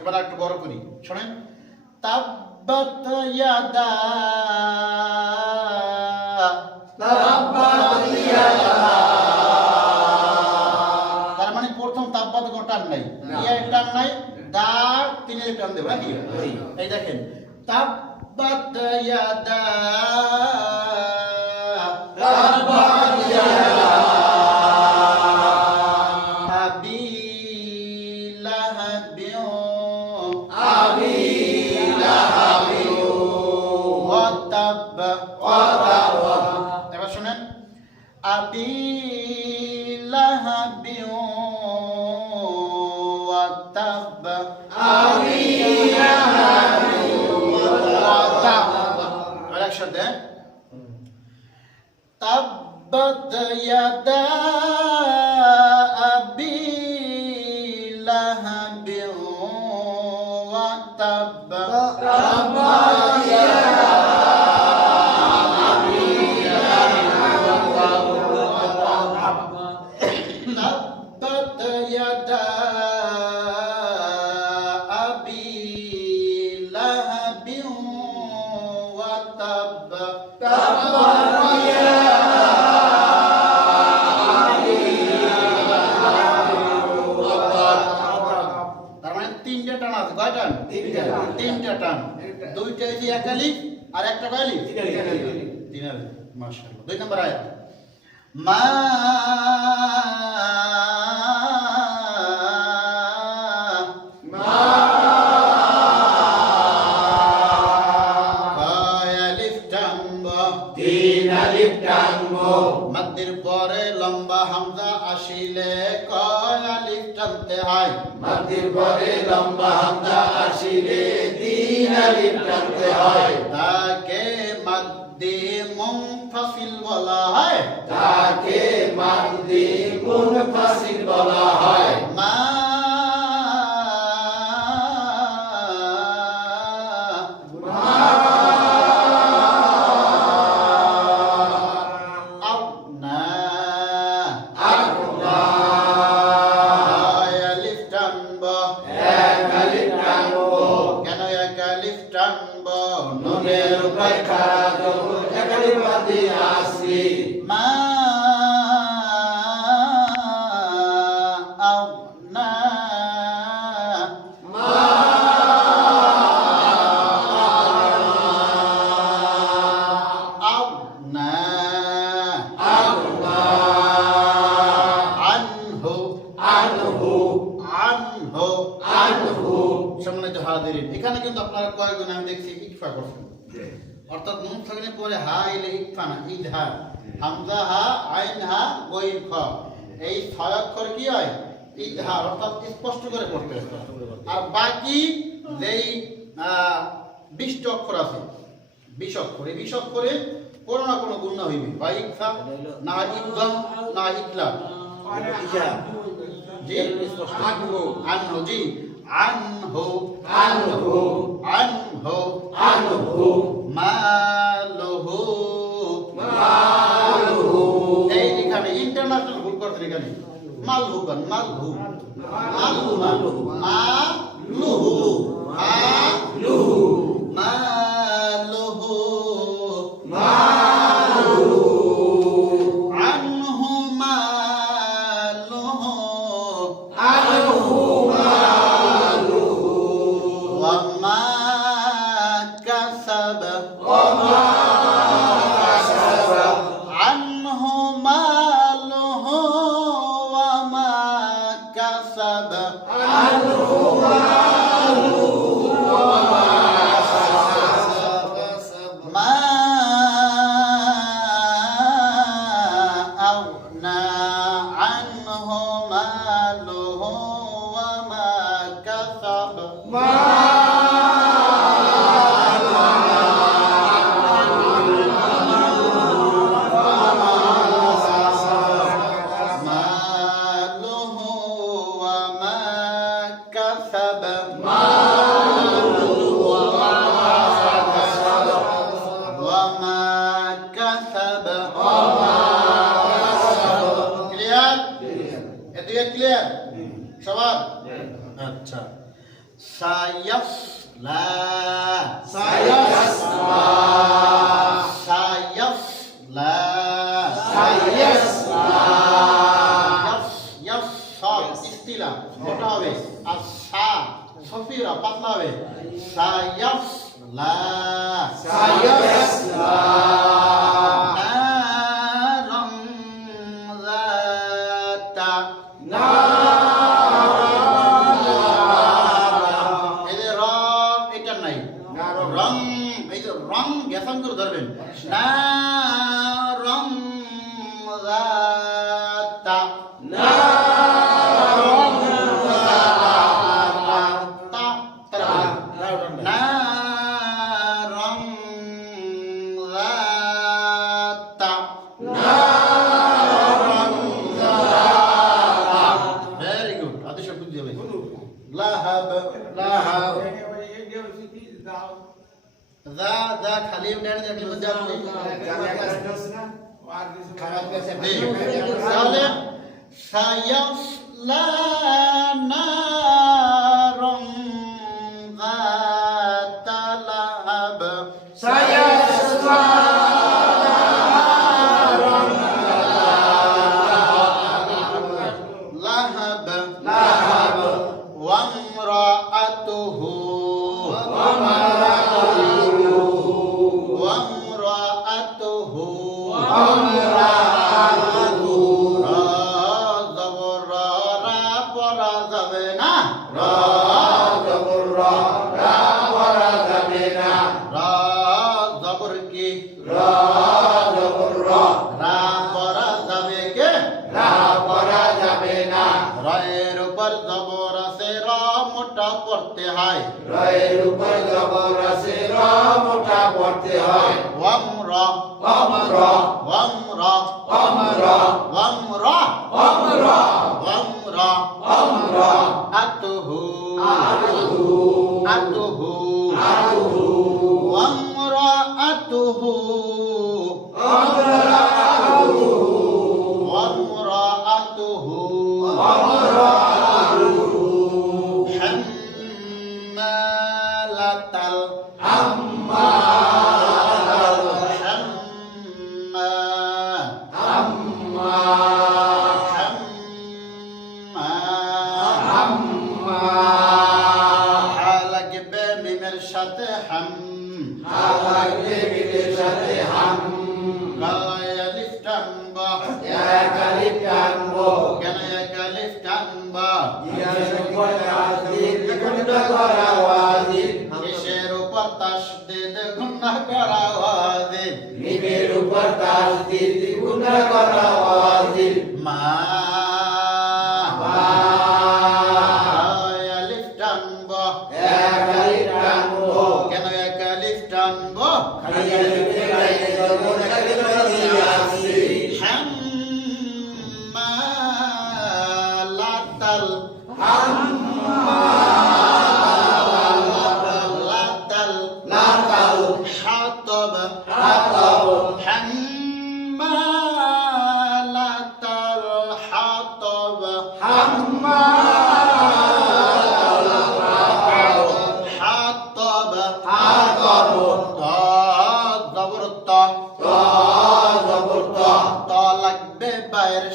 এবার একটু বড় করি, শোনেন। তাব্বাত ইয়াদা, তার মানে প্রথম তাব্বাত কোনো টান নাই, ইয়ার টান নাই, দা তিনের টান দেব নাকি? এই দেখেন, তাব্বাত ইয়াদা এবার শুনেন, আবি লাহাবি ওয়া তাব, আবি লাহাবি ওয়া তাব। আর একসাথে, তাব্বাত ইয়াদা আবি লাহাবি ওয়া তাব, তাব্বাত ইয়াদা তিনটা টান, দুইটা হচ্ছে এক আলিফ আর একটা কয় আলিফ? তিন আলিফ। মাশাআল্লাহ। 2 নম্বর আয়াত, মা মাদ্দের পরে লম্বা হামজা আসিলে কয় আলিফ টানতে হয়? মাদ্দের পরে লম্বা হামজা আসিলে 3 আলিফ টানতে হয়। তাকে মাদ্দে মুনফাসিল বলা হয়, তাকে মাদ্দে মুনফাসিল বলা হয়। মা এখানে কিন্তু আপনারা কয়েকজন আমি দেখছি ইকফা করছেন, অর্থাৎ নুন সাকিনের পরে হা এলে ইকফা না, ইজহার, হামজা হা আইন হা গইন খ, এই 6 অক্ষর কি হয়? ইজহার, অর্থাৎ স্পষ্ট করে পড়তে হবে। আর বাকি যেই 20 অক্ষর আছে, 20 অক্ষর, এই 20 অক্ষরে কোনো না কোনো গুণ হইবে, বা ইকফা না ইদগাম না ইকলাব। জি আনহু, জি আনহু আনহু আনহু আনহু মালহু মালহু। এই এখানে ইন্টারন্যাশনাল ভুল করছেন, এখানে মালহু গান, মালহু মালহু মালহু মালহু মালহু মালহু মালহু আনহু মালহু আনহু عنه সাব মালুহু ওয়া মা কাসাব ওয়া মা কাসাব ক্লিয়ার? এদিকে ক্লিয়ার সবার? আচ্ছা সায়াসলা সায়াসলা ইয়াস সব ইস্তিলা মোটা হবে আর সা সফিরা পাতলা হবে সায়াসলা নারম যাতা এই যে রম এটা নাই রম এই যে রম গ্যাসান করে ধরবেন না রম যাতা নারম যাতা ভেরি গুড আদেশ বুঝতে হবে লাহাব লাহাব যা খালি উঠান দেখলে বুঝতে আপনি তাহলে সায়াসলা নারম যাতা লাহাব লাহাব ওয়ামরাআতুহু রা জবর রা পড়া যাবে না রা জবর কি রা পড়া যাবে কে রায়ের উপর জবর আছে র মোটা পড়তে হয় ওয়ামরা আতুহু ওয়ামরাআতুহু হাম্মালাতাল সাথে হাম গায়ালিফ টানবা কেন গায়ালিফ টানবা কিসের উপর তাসদীদ গুনাহ করা ওয়াজিব মা গায়ালিফ টানবা কেন গায়ালিফ টানবা হাম্মালাতাল হাতাব হাম্মালাতাল হাতাব হাতাব লাগবে বাইরের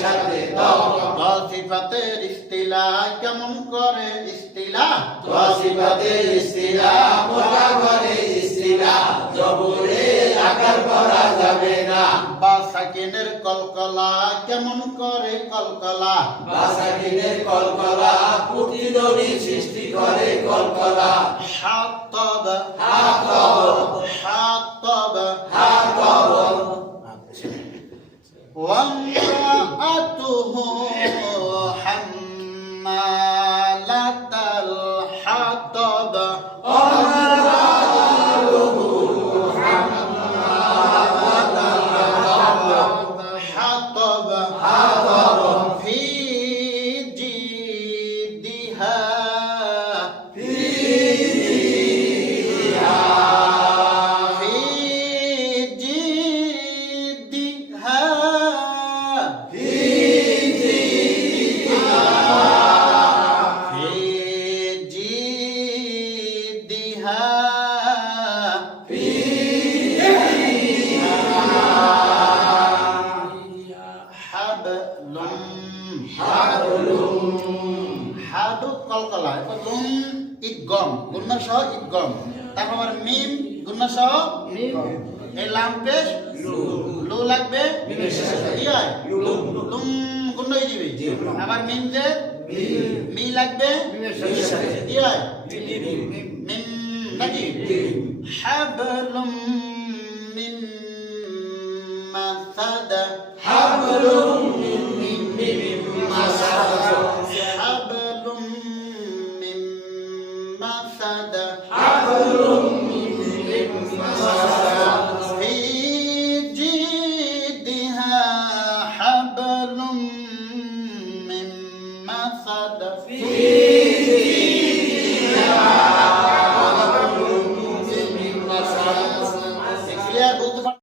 সাথে তব সিফাতের ইস্তিলা কেমন করে ইস্তিলা বা সাকিনের কলকলা কেমন করে কলকলা হাতাব وامرأته حمالة কলকলা এরপর লুম ইদগম গুন্না সহ ইদগম তারপর আবার মিম গুন্না সহ এই লাম পেশ লু লাগবে কি হয় লুম গুন্না হয়ে যাবে আবার মিম যে মি লাগবে কি হয় মিম নাকি হাবলুম মিন মাসাদা হাবলুম মিন মাসাদা হাবলুম মিন মাসাদা হাবলুম মিন মাসাদা في جيدها حبل من مسد في